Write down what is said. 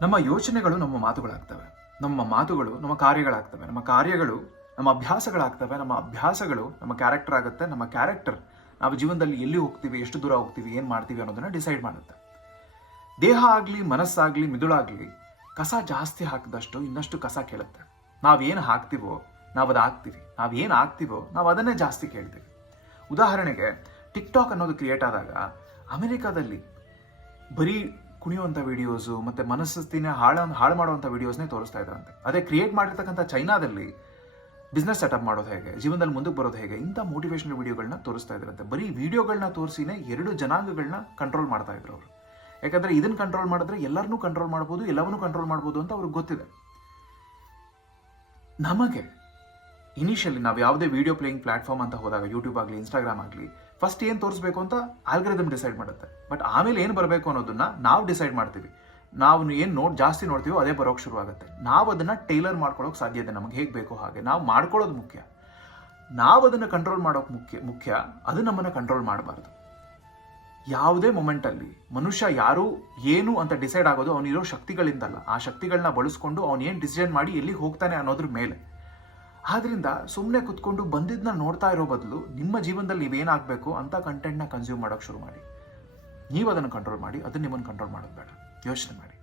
ನಮ್ಮ ಯೋಚನೆಗಳು ನಮ್ಮ ಮಾತುಗಳಾಗ್ತವೆ. ನಮ್ಮ ಮಾತುಗಳು ನಮ್ಮ ಕಾರ್ಯಗಳಾಗ್ತವೆ. ನಮ್ಮ ಕಾರ್ಯಗಳು ನಮ್ಮ ಅಭ್ಯಾಸಗಳಾಗ್ತವೆ. ನಮ್ಮ ಅಭ್ಯಾಸಗಳು ನಮ್ಮ ಕ್ಯಾರೆಕ್ಟರ್ ಆಗುತ್ತೆ. ನಮ್ಮ ಕ್ಯಾರೆಕ್ಟರ್ ನಾವು ಜೀವನದಲ್ಲಿ ಎಲ್ಲಿ ಹೋಗ್ತೀವಿ, ಎಷ್ಟು ದೂರ ಹೋಗ್ತೀವಿ, ಏನು ಮಾಡ್ತೀವಿ ಅನ್ನೋದನ್ನು ಡಿಸೈಡ್ ಮಾಡುತ್ತೆ. ದೇಹ ಆಗಲಿ, ಮನಸ್ಸಾಗಲಿ, ಮಿದುಳಾಗಲಿ ಕಸ ಜಾಸ್ತಿ ಹಾಕಿದಷ್ಟು ಇನ್ನಷ್ಟು ಕಸ ಕೇಳುತ್ತೆ. ನಾವೇನು ಹಾಕ್ತೀವೋ, ನಾವು ಅದು ಹಾಕ್ತೀವಿ. ನಾವೇನು ಹಾಕ್ತೀವೋ, ನಾವು ಅದನ್ನೇ ಜಾಸ್ತಿ ಕೇಳ್ತೀವಿ. ಉದಾಹರಣೆಗೆ ಟಿಕ್ಟಾಕ್ ಅನ್ನೋದು ಕ್ರಿಯೇಟ್ ಆದಾಗ ಅಮೆರಿಕಾದಲ್ಲಿ ಬರೀ ಕುಣಿಯುವಂಥ ವಿಡಿಯೋಸು ಮತ್ತು ಮನಸ್ಸಿನ ಹಾಳು ಹಾಳು ಮಾಡುವಂಥ ವಿಡಿಯೋಸ್ನೇ ತೋರಿಸ್ತಾ ಇದ್ದಾರಂತೆ. ಅದೇ ಕ್ರಿಯೇಟ್ ಮಾಡಿರ್ತಕ್ಕಂಥ ಚೈನಾದಲ್ಲಿ ಬಿಸ್ನೆಸ್ ಸೆಟಪ್ ಮಾಡೋದು ಹೇಗೆ, ಜೀವನದಲ್ಲಿ ಮುಂದಕ್ಕೆ ಬರೋದು ಹೇಗೆ, ಇಂಥ ಮೋಟಿವೇಶನಲ್ ವಿಡಿಯೋಗಳನ್ನ ತೋರಿಸ್ತಾ ಇದ್ರಂತೆ ಬರೀ ವಿಡಿಯೋಗಳನ್ನ ತೋರಿಸಿನೇ ಎರಡು ಜನಾಂಗಗಳನ್ನ ಕಂಟ್ರೋಲ್ ಮಾಡ್ತಾ ಇದ್ರು ಅವರು. ಯಾಕಂದ್ರೆ ಇದನ್ನ ಕಂಟ್ರೋಲ್ ಮಾಡಿದ್ರೆ ಎಲ್ಲರನ್ನೂ ಕಂಟ್ರೋಲ್ ಮಾಡ್ಬೋದು, ಎಲ್ಲವನ್ನೂ ಕಂಟ್ರೋಲ್ ಮಾಡ್ಬೋದು ಅಂತ ಅವ್ರಿಗೆ ಗೊತ್ತಿದೆ. ನಮಗೆ ಇನಿಷಿಯಲಿ ನಾವು ಯಾವುದೇ ವಿಡಿಯೋ ಪ್ಲೇಯಿಂಗ್ ಪ್ಲಾಟ್ಫಾರ್ಮ್ ಅಂತ ಹೋದಾಗ ಯೂಟ್ಯೂಬ್ ಆಗಲಿ ಇನ್ಸ್ಟಾಗ್ರಾಮ್ ಆಗಲಿ ಫಸ್ಟ್ ಏನು ತೋರಿಸ್ಬೇಕು ಅಂತ ಆಲ್ಗರಿದಮ್ ಡಿಸೈಡ್ ಮಾಡುತ್ತೆ. ಬಟ್ ಆಮೇಲೆ ಏನು ಬರಬೇಕು ಅನ್ನೋದನ್ನ ನಾವು ಡಿಸೈಡ್ ಮಾಡ್ತೀವಿ. ನಾವು ಏನು ನೋಡ್, ಜಾಸ್ತಿ ನೋಡ್ತೀವೋ ಅದೇ ಬರೋಕ್ಕೆ ಶುರುವಾಗುತ್ತೆ. ನಾವು ಅದನ್ನು ಟೈಲರ್ ಮಾಡ್ಕೊಳ್ಳೋಕೆ ಸಾಧ್ಯ ಇದೆ. ನಮಗೆ ಹೇಗೆ ಬೇಕೋ ಹಾಗೆ. ನಾವು ಮಾಡ್ಕೊಳ್ಳೋದು ಮುಖ್ಯ. ನಾವು ಅದನ್ನು ಕಂಟ್ರೋಲ್ ಮಾಡೋಕೆ ಮುಖ್ಯ ಮುಖ್ಯ, ಅದು ನಮ್ಮನ್ನು ಕಂಟ್ರೋಲ್ ಮಾಡಬಾರ್ದು. ಯಾವುದೇ ಮೊಮೆಂಟಲ್ಲಿ ಮನುಷ್ಯ ಯಾರು ಏನು ಅಂತ ಡಿಸೈಡ್ ಆಗೋದು, ಅವನಿರೋ ಶಕ್ತಿಗಳಿಂದಲ್ಲ. ಆ ಶಕ್ತಿಗಳನ್ನ ಬಳಸ್ಕೊಂಡು ಅವನೇನು ಡಿಸಿಷನ್ ಮಾಡಿ ಎಲ್ಲಿಗೆ ಹೋಗ್ತಾನೆ ಅನ್ನೋದ್ರ ಮೇಲೆ. ಆದ್ರಿಂದ ಸುಮ್ಮನೆ ಕುತ್ಕೊಂಡು ಬಂದಿದ್ದನ್ನ ನೋಡ್ತಾ ಇರೋ ಬದಲು ನಿಮ್ಮ ಜೀವನದಲ್ಲಿ ನೀವೇನಾಗಬೇಕು ಅಂತ ಕಂಟೆಂಟ್ನ ಕನ್ಸ್ಯೂಮ್ ಮಾಡೋಕೆ ಶುರು ಮಾಡಿ. ನೀವು ಅದನ್ನು ಕಂಟ್ರೋಲ್ ಮಾಡಿ, ಅದನ್ನು ನಿಮ್ಮನ್ನು ಕಂಟ್ರೋಲ್ ಮಾಡೋದು ಬೇಡ. ಯೋಚನೆ ಮಾಡಿ.